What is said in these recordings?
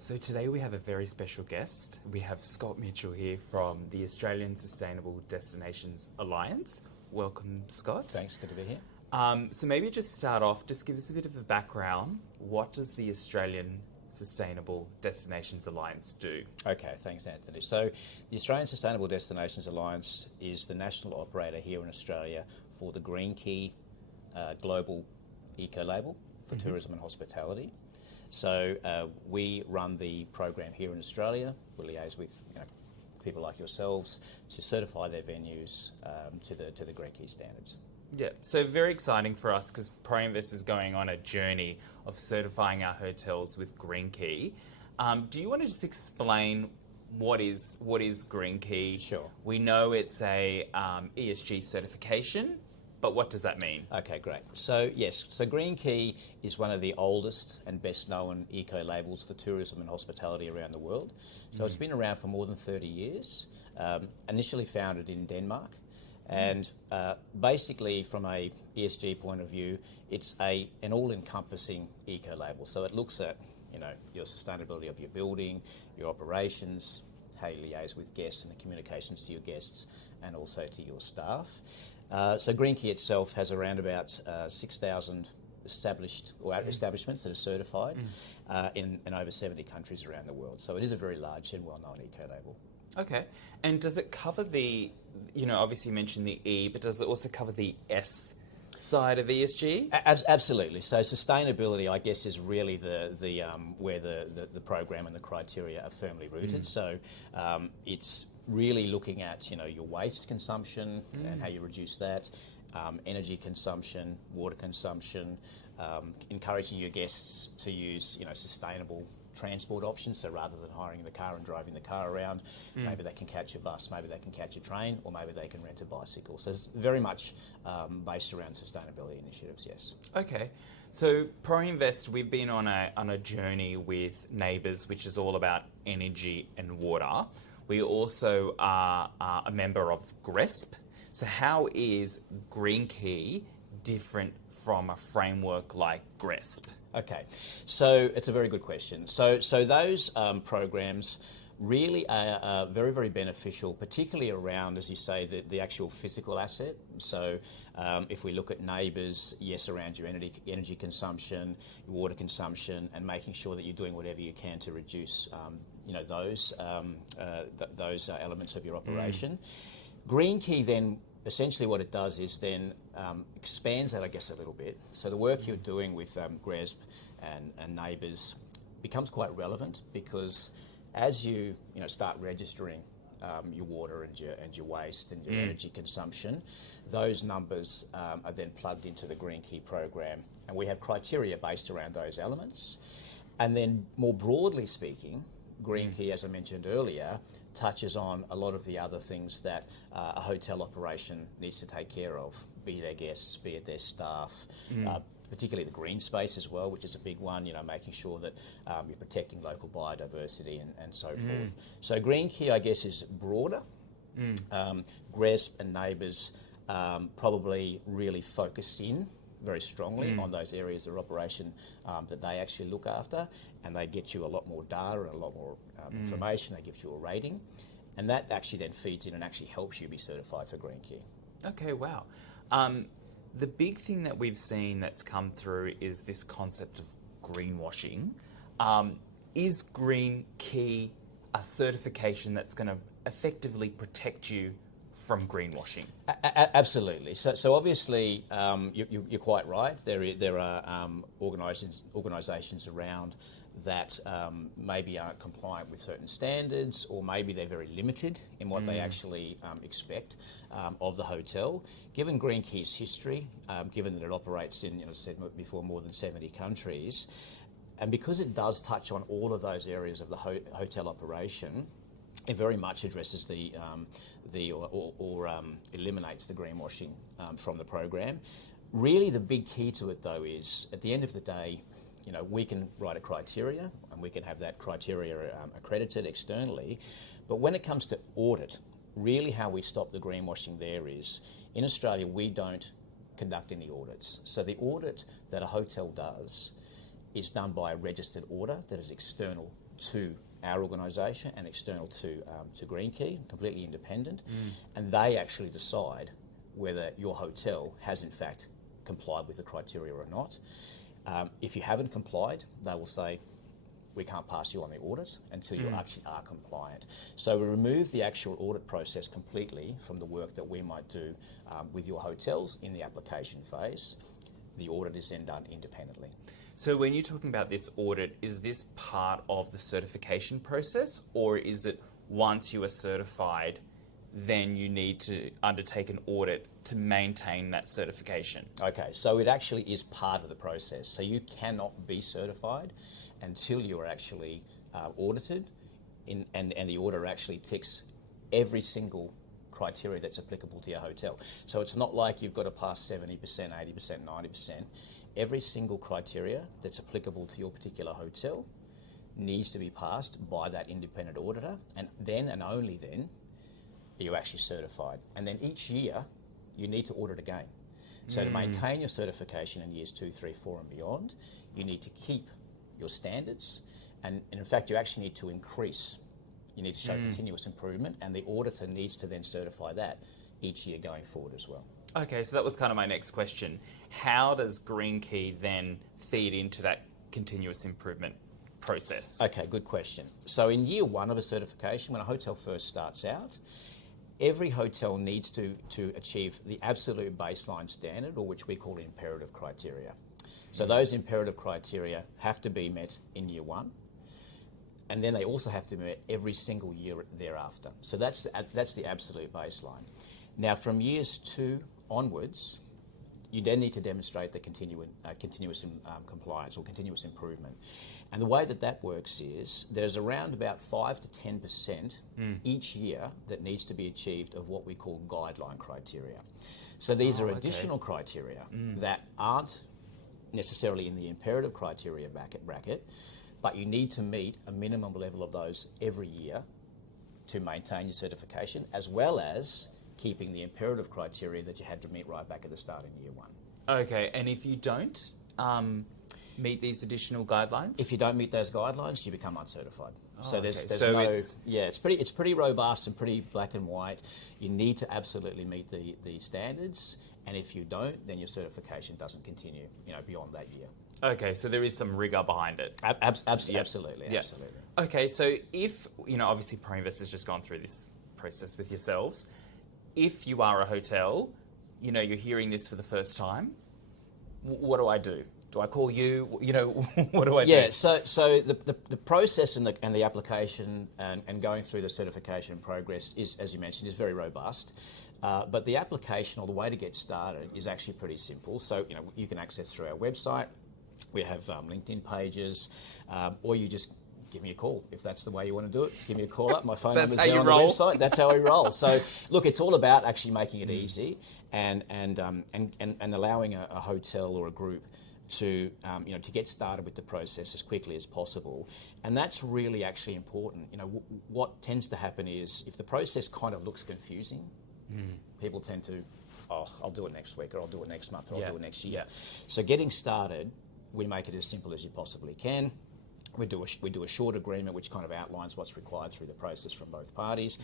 So today we have a very special guest. We have Scott Mitchell here from the Australian Sustainable Destinations Alliance. Welcome, Scott. Thanks, good to be here. So maybe just start off, just give us a bit of a background. What does the Australian Sustainable Destinations Alliance do? Okay, thanks, Anthony. So the Australian Sustainable Destinations Alliance is the national operator here in Australia for the Green Key global eco-label for tourism and hospitality. So we run the program here in Australia. We liaise with people like yourselves to certify their venues to the Green Key standards. Yeah, so very exciting for us because ProInvest is going on a journey of certifying our hotels with Green Key. Do you want to just explain what is Green Key? Sure. We know it's a ESG certification, but what does that mean? Okay, great. So yes, so Green Key is one of the oldest and best known eco labels for tourism and hospitality around the world. So it's been around for more than 30 years. Initially founded in Denmark. And basically, from a ESG point of view, it's an all-encompassing eco-label. So it looks at your sustainability of your building, your operations, how you liaise with guests and the communications to your guests, and also to your staff. So Green Key itself has around about 6,000 establishments that are certified in over 70 countries around the world. So it is a very large and well-known eco-label. Okay. And does it cover the, obviously you mentioned the E, but does it also cover the S side of ESG? Absolutely. So sustainability, I guess, is really the where the program and the criteria are firmly rooted. So it's really looking at your waste consumption and how you reduce that, energy consumption, water consumption, encouraging your guests to use sustainable transport options. So rather than hiring the car and driving the car around, maybe they can catch a bus, maybe they can catch a train, or maybe they can rent a bicycle. So it's very much based around sustainability initiatives, yes. Okay. So ProInvest, we've been on a journey with Neighbours, which is all about energy and water. We also are a member of GRESP. So how is Green Key different from a framework like GRESP? Okay, so it's a very good question. So those programs really are very, very beneficial, particularly around, as you say, the actual physical asset. So if we look at Neighbours, yes, around your energy consumption, your water consumption, and making sure that you're doing whatever you can to reduce, those elements of your operation. Green Key then, essentially what it does is then expands that, I guess, a little bit. So the work you're doing with GRESB and Neighbours becomes quite relevant because as you start registering your water and your waste and your energy consumption, those numbers are then plugged into the Green Key program, and we have criteria based around those elements. And then more broadly speaking, Green Key, as I mentioned earlier, touches on a lot of the other things that a hotel operation needs to take care of, be it their guests, be it their staff, particularly the green space as well, which is a big one, making sure that you're protecting local biodiversity and so forth. So Green Key, I guess, is broader. GRESB and Neighbours probably really focus in very strongly on those areas of operation that they actually look after, and they get you a lot more data and a lot more information. They give you a rating, and that actually then feeds in and actually helps you be certified for Green Key. Okay, wow. The big thing that we've seen that's come through is this concept of greenwashing. Is Green Key a certification that's going to effectively protect you from greenwashing? Absolutely. So obviously, you're quite right. There are organisations around that maybe aren't compliant with certain standards, or maybe they're very limited in what they actually expect of the hotel. Given Green Key's history, given that it operates in, as I said before, more than 70 countries, and because it does touch on all of those areas of the hotel operation, it very much addresses or eliminates the greenwashing from the program. Really, the big key to it, though, is at the end of the day, we can write a criteria and we can have that criteria accredited externally. But when it comes to audit, really how we stop the greenwashing there is, in Australia, we don't conduct any audits. So the audit that a hotel does is done by a registered auditor that is external to our organisation and external to Green Key, completely independent, and they actually decide whether your hotel has in fact complied with the criteria or not. If you haven't complied, they will say, we can't pass you on the audit until you actually are compliant. So we remove the actual audit process completely from the work that we might do with your hotels in the application phase. The audit is then done independently. So when you're talking about this audit, is this part of the certification process, or is it once you are certified, then you need to undertake an audit to maintain that certification? Okay, so it actually is part of the process. So you cannot be certified until you are actually audited, and the auditor actually ticks every single criteria that's applicable to your hotel. So it's not like you've got to pass 70%, 80%, 90%. Every single criteria that's applicable to your particular hotel needs to be passed by that independent auditor, and then and only then are you actually certified. And then each year you need to audit again. So to maintain your certification in years 2, 3, 4 and beyond, you need to keep your standards, and in fact you actually need to increase. You need to show continuous improvement, and the auditor needs to then certify that each year going forward as well. Okay, so that was kind of my next question. How does Green Key then feed into that continuous improvement process? Okay, good question. So in year 1 of a certification, when a hotel first starts out, every hotel needs to achieve the absolute baseline standard, or which we call imperative criteria. So those imperative criteria have to be met in year 1, and then they also have to be met every single year thereafter. So that's the absolute baseline. Now from years 2 onwards, you then need to demonstrate the continuous compliance or continuous improvement. And the way that works is there's around about 5 to 10% each year that needs to be achieved of what we call guideline criteria. So these are additional criteria that aren't necessarily in the imperative criteria bracket, but you need to meet a minimum level of those every year to maintain your certification, as well as keeping the imperative criteria that you had to meet right back at the start in year 1. Okay, and if you don't meet these additional guidelines? If you don't meet those guidelines, you become uncertified. So there's so no... it's it's pretty robust and pretty black and white. You need to absolutely meet the standards, and if you don't, then your certification doesn't continue, beyond that year. Okay, so there is some rigour behind it. Absolutely. Okay, so if, obviously ProInvest has just gone through this process with yourselves. If you are a hotel, you're hearing this for the first time, what do I do? Do I call you? What do I do? Yeah, so the process and the application and going through the certification progress is, as you mentioned, is very robust. But the application or the way to get started is actually pretty simple. So, you can access through our website. We have LinkedIn pages, or you just give me a call if that's the way you want to do it. Give me a call up. My phone number's there on the website. That's how we roll. So, look, it's all about actually making it easy and allowing a hotel or a group to to get started with the process as quickly as possible. And that's really actually important. What tends to happen is if the process kind of looks confusing, people tend to, I'll do it next week, or I'll do it next month, or I'll do it next year. So getting started, we make it as simple as you possibly can. We do a short agreement which kind of outlines what's required through the process from both parties.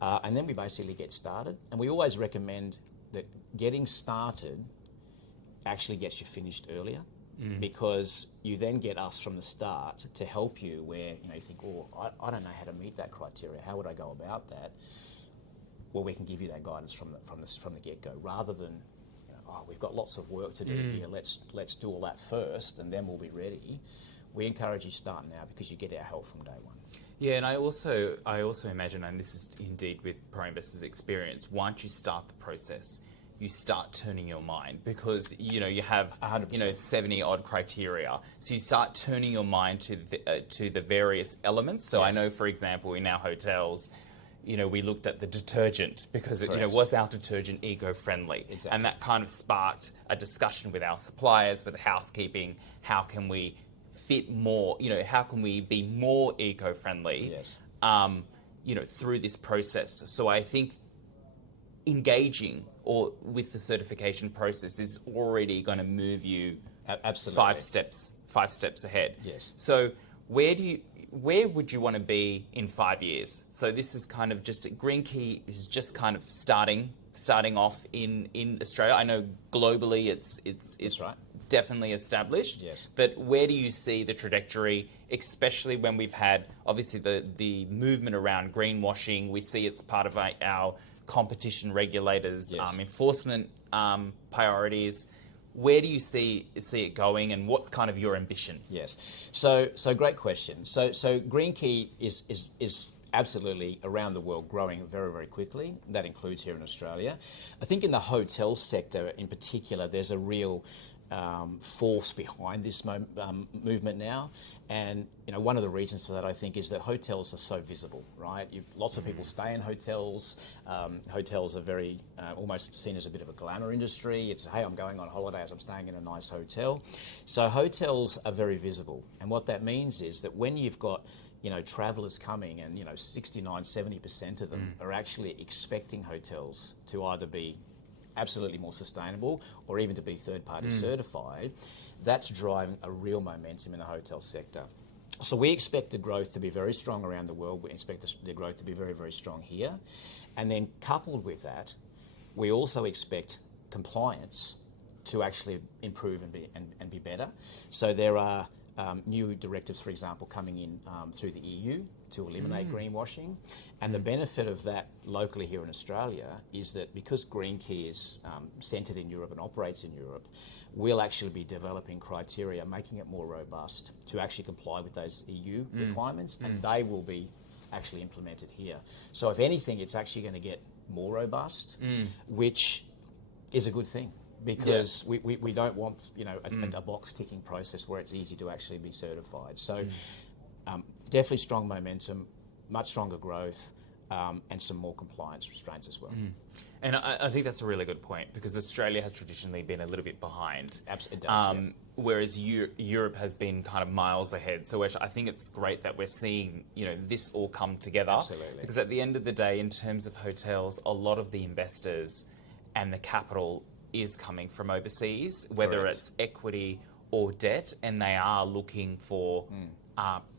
And then we basically get started. And we always recommend that getting started actually gets you finished earlier, because you then get us from the start to help you where you think, I don't know how to meet that criteria. How would I go about that? Well, we can give you that guidance from the get-go, rather than we've got lots of work to do here. Let's do all that first, and then we'll be ready. We encourage you to start now because you get our help from day 1. Yeah, and I also imagine, and this is indeed with ProInvest's experience, once you start the process, you start turning your mind, because you have 100%. 70 odd criteria, so you start turning your mind to the various elements. So Yes. I know, for example, in our hotels, we looked at the detergent because Correct. was our detergent eco-friendly? Exactly. And that kind of sparked a discussion with our suppliers, with housekeeping. How can we fit more? How can we be more eco-friendly? Yes. Through this process. So I think engaging with the certification process is already going to move you Absolutely. five steps ahead. Yes. So where do where would you want to be in 5 years? So this is kind of just Green Key is just kind of starting off in Australia. I know globally it's right. definitely established. Yes. But where do you see the trajectory, especially when we've had obviously the movement around greenwashing? We see it's part of our competition regulators' Yes. enforcement priorities. Where do you see it going, and what's kind of your ambition? Yes. So great question. So Green Key is absolutely around the world growing very, very quickly. That includes here in Australia. I think in the hotel sector in particular, there's a real force behind this movement now. And one of the reasons for that, I think, is that hotels are so visible, right? Lots of people stay in hotels. Hotels are very almost seen as a bit of a glamour industry. It's, hey, I'm going on holidays, I'm staying in a nice hotel. So hotels are very visible. And what that means is that when you've got travellers coming, and 69-70% of them are actually expecting hotels to either be absolutely more sustainable or even to be third-party certified, that's driving a real momentum in the hotel sector. So we expect the growth to be very strong around the world. We expect the growth to be very, very strong here. And then coupled with that, we also expect compliance to actually improve and be better. So there are new directives, for example, coming in through the EU to eliminate greenwashing. And the benefit of that locally here in Australia is that because Green Key is centred in Europe and operates in Europe, we'll actually be developing criteria, making it more robust to actually comply with those EU requirements, and they will be actually implemented here. So if anything, it's actually going to get more robust, which is a good thing. Because we don't want a box ticking process where it's easy to actually be certified. So definitely strong momentum, much stronger growth, and some more compliance restraints as well. And I think that's a really good point, because Australia has traditionally been a little bit behind. Absolutely, it does, whereas Europe has been kind of miles ahead. So I think it's great that we're seeing this all come together. Absolutely. Because at the end of the day, in terms of hotels, a lot of the investors and the capital is coming from overseas, whether Correct. it's equity or debt, and they are looking for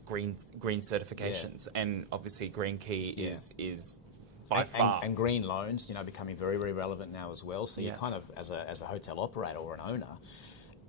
green certifications. And obviously Green Key is by far. And green loans, becoming very, very relevant now as well. So you're kind of, as a hotel operator or an owner,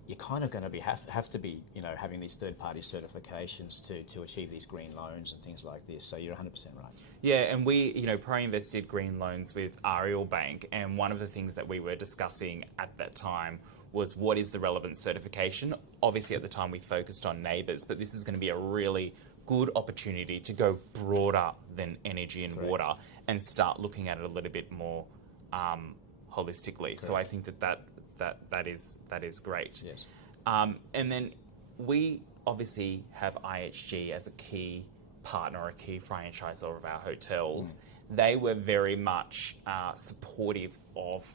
you're kind of going to have to be having these third-party certifications to achieve these green loans and things like this. So you're 100% right. Yeah, and we, ProInvest did green loans with Ariel Bank, and one of the things that we were discussing at that time was what is the relevant certification. Obviously at the time we focused on neighbours, but this is going to be a really good opportunity to go broader than energy and Correct. water and start looking at it a little bit more holistically. Correct. So I think that is great. Yes. And then we obviously have IHG as a key partner, a key franchisor of our hotels. They were very much supportive of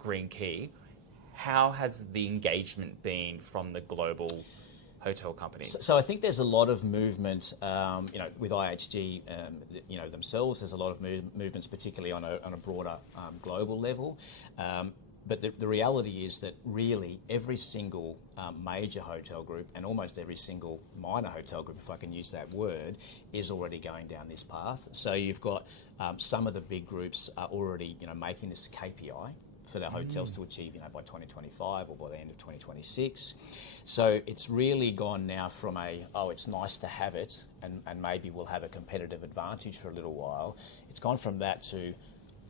Green Key. How has the engagement been from the global hotel companies? So I think there's a lot of movement, with IHG, themselves. There's a lot of movements, particularly on a broader global level. But the reality is that really every single major hotel group and almost every single minor hotel group, if I can use that word, is already going down this path. So you've got some of the big groups are already making this a KPI for their hotels to achieve by 2025 or by the end of 2026. So it's really gone now from it's nice to have it and maybe we'll have a competitive advantage for a little while. It's gone from that to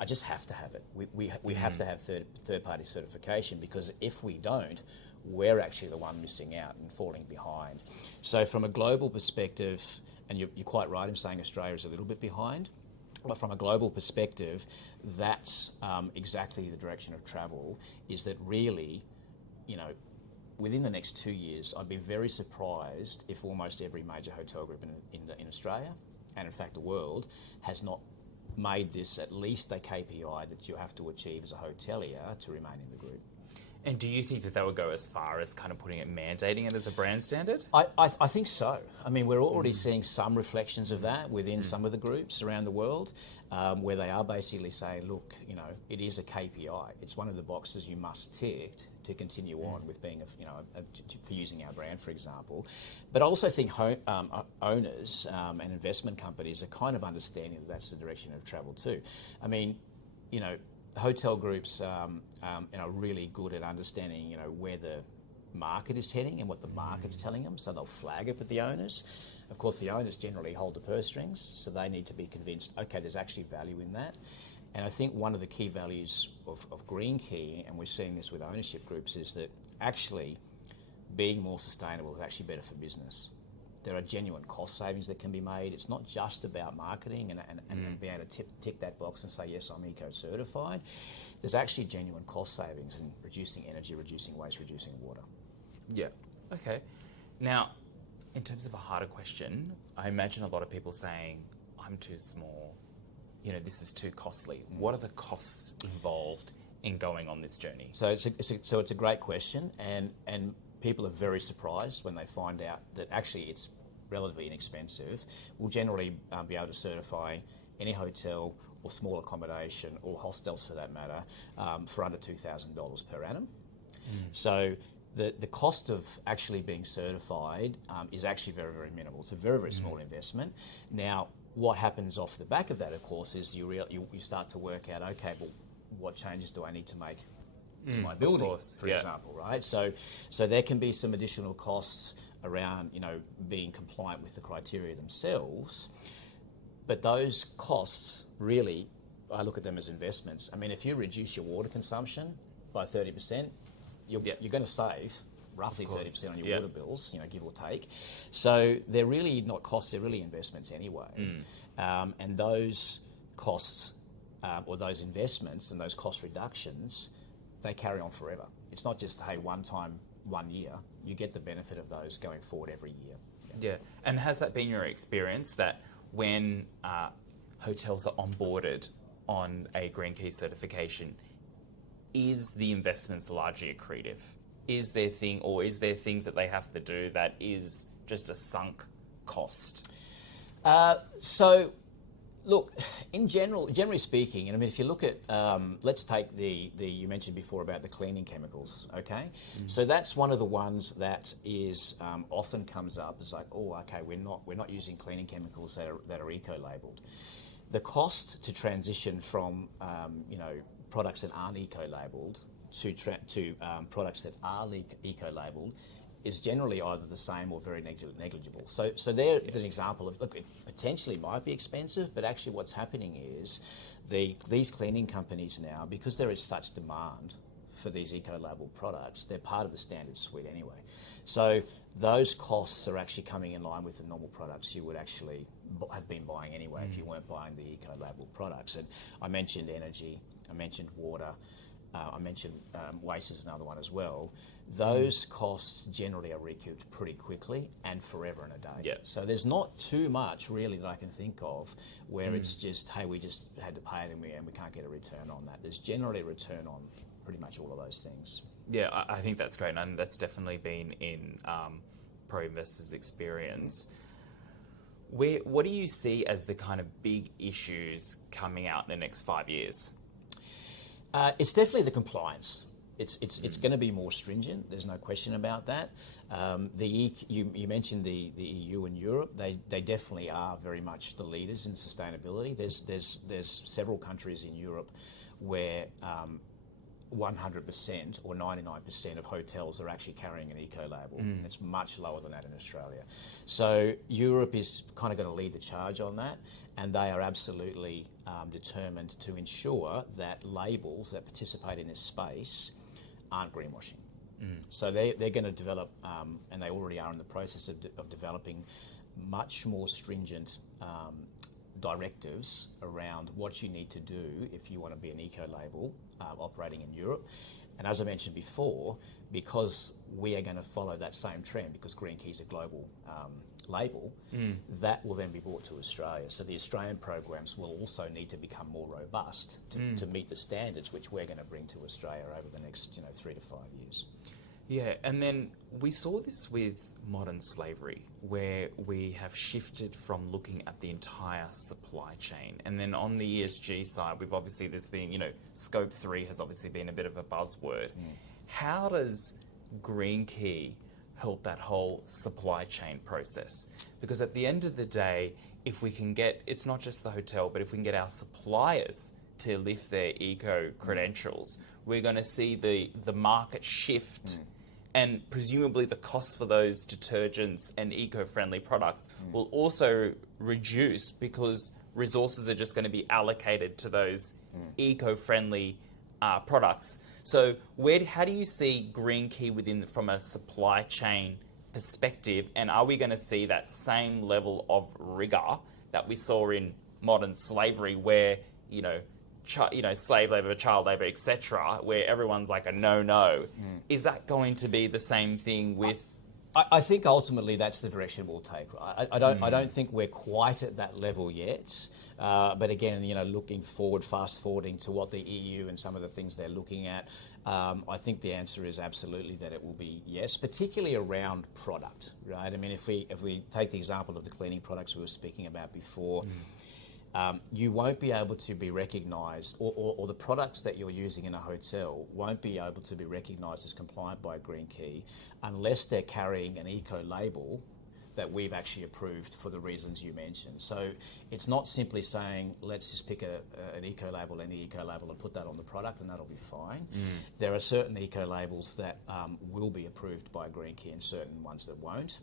I just have to have it. We have to have third-party certification, because if we don't, we're actually the one missing out and falling behind. So from a global perspective, and you're quite right in saying Australia is a little bit behind, but from a global perspective, that's exactly the direction of travel, is that really, within the next 2 years, I'd be very surprised if almost every major hotel group in Australia, and in fact the world, has not made this at least a KPI that you have to achieve as a hotelier to remain in the group. And do you think that they would go as far as kind of putting it, mandating it as a brand standard? I think so. I mean, we're already seeing some reflections of that within some of the groups around the world, where they are basically saying, look, you know, it is a KPI. It's one of the boxes you must tick to continue on with being, for using our brand, for example. But I also think owners and investment companies are kind of understanding that that's the direction of travel too. I mean, you know, hotel groups are really good at understanding, you know, where the market is heading and what the market's telling them, so they'll flag it with the owners. Of course, the owners generally hold the purse strings, so they need to be convinced, okay, there's actually value in that. And I think one of the key values of Green Key, and we're seeing this with ownership groups, is that actually being more sustainable is actually better for business. There are genuine cost savings that can be made. It's not just about marketing and being able to tick that box and say, yes, I'm eco-certified. There's actually genuine cost savings in reducing energy, reducing waste, reducing water. Yeah. Okay. Now, in terms of a harder question, I imagine a lot of people saying, I'm too small, you know, this is too costly. What are the costs involved in going on this journey? So it's a great question, and people are very surprised when they find out that actually it's relatively inexpensive. We'll generally be able to certify any hotel or small accommodation, or hostels for that matter, for under $2,000 per annum. So the cost of actually being certified is actually very, very minimal. It's a very, very small investment. Now, what happens off the back of that, of course, is you start to work out, okay, well, what changes do I need to make to my building, for example, right? So there can be some additional costs around, you know, being compliant with the criteria themselves. But those costs, really, I look at them as investments. I mean, if you reduce your water consumption by 30%, you're going to save roughly 30% on your water bills, you know, give or take. So they're really not costs; they're really investments anyway. And those costs or those investments and those cost reductions, they carry on forever. It's not just, hey, one time, 1 year. You get the benefit of those going forward every year. Yeah. And has that been your experience that when hotels are onboarded on a Green Key certification, is the investments largely accretive? Is there things that they have to do that is just a sunk cost? So, look, generally speaking, and I mean, if you look at, let's take the you mentioned before about the cleaning chemicals, okay? So that's one of the ones that is often comes up as like, oh, okay, we're not using cleaning chemicals that are eco-labelled. The cost to transition from products that aren't eco-labelled to products that are eco-labelled is generally either the same or very negligible. So there's an example of, look, it potentially might be expensive, but actually what's happening is these cleaning companies now, because there is such demand for these eco-labelled products, they're part of the standard suite anyway. So those costs are actually coming in line with the normal products you would actually have been buying anyway if you weren't buying the eco-labelled products. And I mentioned energy, I mentioned water, I mentioned waste is another one as well. Those costs generally are recouped pretty quickly and forever and a day. Yep. So there's not too much really that I can think of where it's just, hey, we just had to pay it and we can't get a return on that. There's generally a return on pretty much all of those things. Yeah, I think that's great, and that's definitely been in Pro Investors' experience. What do you see as the kind of big issues coming out in the next 5 years? It's definitely the compliance. It's going to be more stringent. There's no question about that. You mentioned the EU and Europe. They definitely are very much the leaders in sustainability. There's several countries in Europe where 100% or 99% of hotels are actually carrying an eco-label. And it's much lower than that in Australia. So Europe is kind of going to lead the charge on that, and they are absolutely determined to ensure that labels that participate in this space aren't greenwashing. So they're going to develop, and they already are in the process of developing much more stringent directives around what you need to do if you want to be an eco-label operating in Europe. And as I mentioned before, because we are going to follow that same trend, because Green Key is a global label, that will then be brought to Australia. So the Australian programs will also need to become more robust to meet the standards which we're going to bring to Australia over the next 3 to 5 years. Yeah, and then we saw this with modern slavery, where we have shifted from looking at the entire supply chain. And then on the ESG side, there's been, Scope 3 has obviously been a bit of a buzzword. How does Green Key help that whole supply chain process? Because at the end of the day, if we can get, it's not just the hotel, but if we can get our suppliers to lift their eco credentials, we're going to see the market shift. And presumably the cost for those detergents and eco-friendly products will also reduce, because resources are just going to be allocated to those eco-friendly products. So how do you see Green Key from a supply chain perspective, and are we going to see that same level of rigour that we saw in modern slavery, where slave labour, child labour, etc., where everyone's like a no? Is that going to be the same thing with? I think ultimately that's the direction we'll take. I don't think we're quite at that level yet. But again, looking forward, fast forwarding to what the EU and some of the things they're looking at, I think the answer is absolutely that it will be yes, particularly around product, right? I mean, if we take the example of the cleaning products we were speaking about before. You won't be able to be recognised, or the products that you're using in a hotel won't be able to be recognised as compliant by Green Key unless they're carrying an eco label that we've actually approved for the reasons you mentioned. So it's not simply saying, let's just pick an eco label, any eco label, and put that on the product and that'll be fine. There are certain eco labels that will be approved by Green Key and certain ones that won't.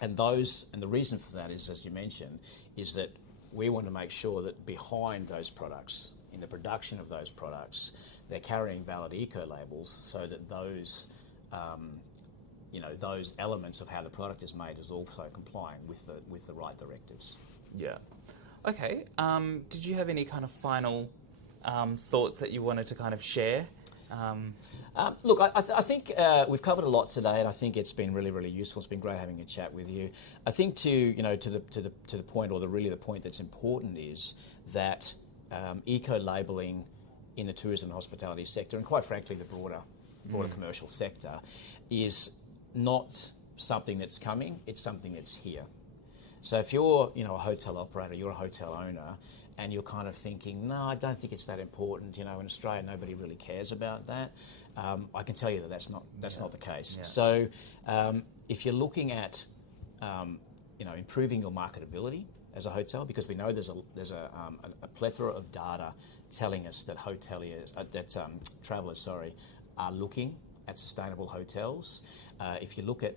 And the reason for that is, as you mentioned, is that we want to make sure that behind those products, in the production of those products, they're carrying valid eco labels, so that those elements of how the product is made is also complying with the right directives. Yeah. Okay. Did you have any kind of final thoughts that you wanted to kind of share? Look, I think we've covered a lot today, and I think it's been really, really useful. It's been great having a chat with you. I think to the point, or the point that's important, is that eco labelling in the tourism and hospitality sector, and quite frankly the broader commercial sector, is not something that's coming. It's something that's here. So if you're a hotel operator, you're a hotel owner, and you're kind of thinking, no, I don't think it's that important. In Australia, nobody really cares about that. I can tell you that that's not the case. Yeah. So if you're looking at improving your marketability as a hotel, because we know there's a plethora of data telling us that travellers are looking at sustainable hotels. If you look at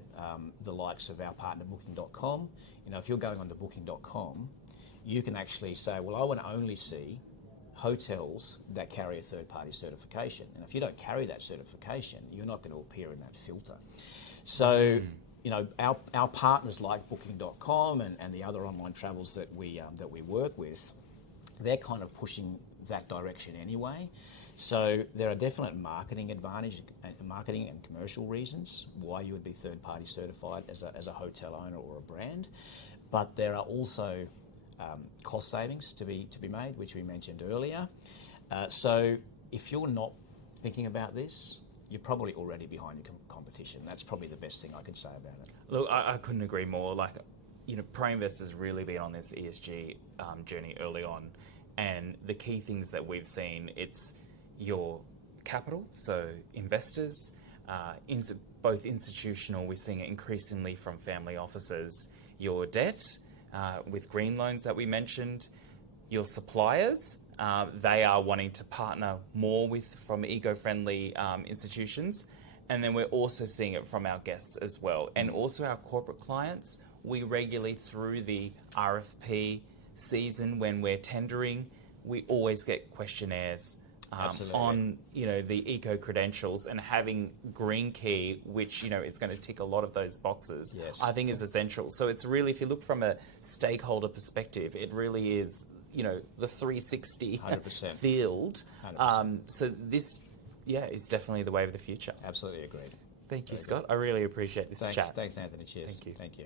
the likes of our partner Booking.com, if you're going on to Booking.com, you can actually say, well, I want to only see hotels that carry a third-party certification. And if you don't carry that certification, you're not going to appear in that filter. So, our partners like Booking.com and the other online travels that we work with, they're kind of pushing that direction anyway. So there are definite marketing and commercial reasons why you would be third-party certified as a hotel owner or a brand. But there are also cost savings to be made, which we mentioned earlier. So if you're not thinking about this, you're probably already behind your competition. That's probably the best thing I could say about it. Look, I couldn't agree more. ProInvest has really been on this ESG journey early on, and the key things that we've seen, it's your capital, so investors, both institutional, we're seeing it increasingly from family offices, your debt, with green loans that we mentioned, your suppliers, they are wanting to partner more from eco-friendly institutions, and then we're also seeing it from our guests as well, and also our corporate clients. We regularly, through the RFP season when we're tendering, we always get questionnaires on the eco credentials, and having Green Key, which is going to tick a lot of those boxes, yes, I think is essential. So it's really, if you look from a stakeholder perspective, it really is the 360 100%. field. 100%. So this is definitely the way of the future. Absolutely agreed. Thank you, Very Scott. I really appreciate this Thanks, chat. thanks, Anthony. Cheers. Thank you. Thank you.